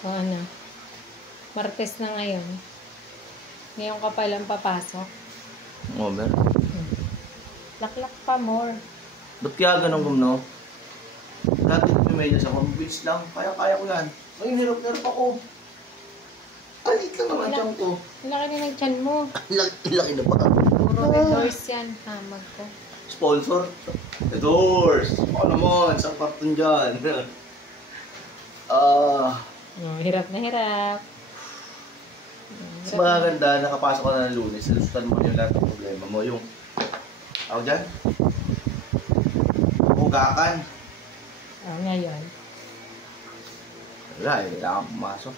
O ano? Martes na ngayon. Ngayon ka palang papasok. Over. Laklak pa more. Ba't kaya ganun gumno? Dati may medyas ako, bitch lang. Kaya ko yan. Ay, hirap ako. Alit lang naman tiyan ko. Laki na ng tiyan mo. Laki na ba? Puro Edors yan. Hamag ko. Sponsor? Edors! Ako naman, isang karton dyan. Hirap na hirap. Mas magaganda, nakapasok ka na ng Lunes, nalusutan mo yung lahat ng problema mo. Yung, ako dyan? Hugakan. Ngayon. Wala, kailangan pumasok.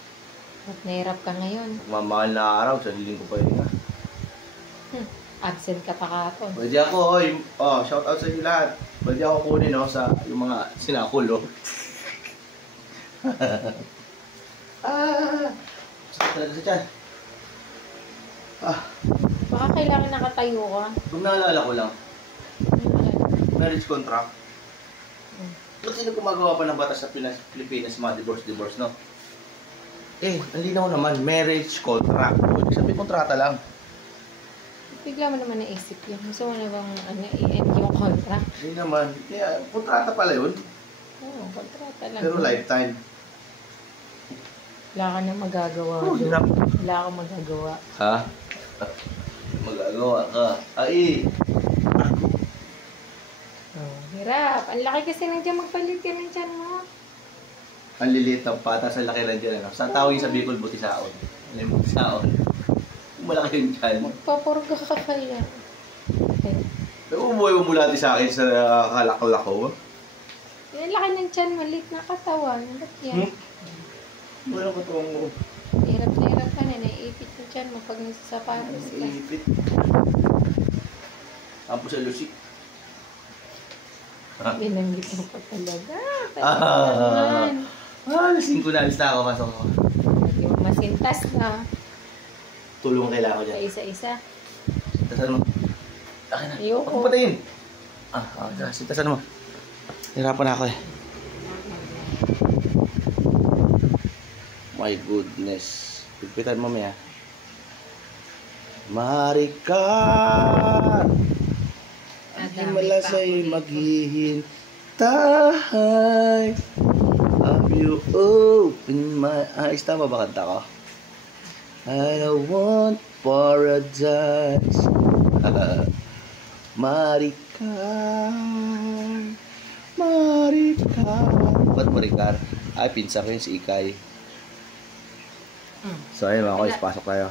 At nahirap ka ngayon. Magmamahal na araw, sa liling ko pa yun nga. Absent ka pa kahapon. Pwede ako, shout out sa inyo lahat. Pwede ako kunin sa yung mga sinakulo. Sakit talaga sa tiyan. Baka kailangan nakatayo ka. Kung naalala ko lang, marriage contract. Ba't sino gumagawa pa ng batas sa Pilipinas, mga divorce, no? Ang linaw naman, marriage contract. Ibig sabihin, kontrata lang. Bigla mo naman naisip yun. Gusto mo na bang i-end yung contract? Hindi naman. Kaya, kontrata pala yun. Oo, kontrata lang. Pero lifetime. Wala ka na magagawa. Hirap. Wala kang magagawa. Ha? Magagawa ka. Ay! Hirap. Ang laki kasi nang dyan magpalit ka ng tiyan mo. Ang liliit ng pata sa laki lang dyan. Sa tawagin sa Bicol, butisaon. Ano yung butisaon? Malaki yung tiyan. Magpapurga ka kaya. Umuwi mo mula sa akin sa kalakalak ko. Ang laki ng tiyan, maliit na katawan. Ba't yan? Wala ko itong... Hirap na hirap ka na. Naiipit yung tiyan mo pag nagsasapatos ka. Naiipit. Tapos sa lusik. Binanggit mo pa talaga. Lasing ko na. Alis na ako. Pasok ako. Hindi mo masintas na. Tulong kailangan ko dyan. Sa isa-isa. Sintasan mo. Akin na. Ayoko. Ako patayin. Sintasan mo. Hirapan na ako eh. My goodness. Pigpitan mo maya. Maricar! Di malasay maghihintay. Have you opened my eyes? Tama ba kanta ko? I don't want paradise. Maricar. Ba't Maricar? Ay, pinsa ko yun si Ikay. So ayun mga kois, pasok tayo.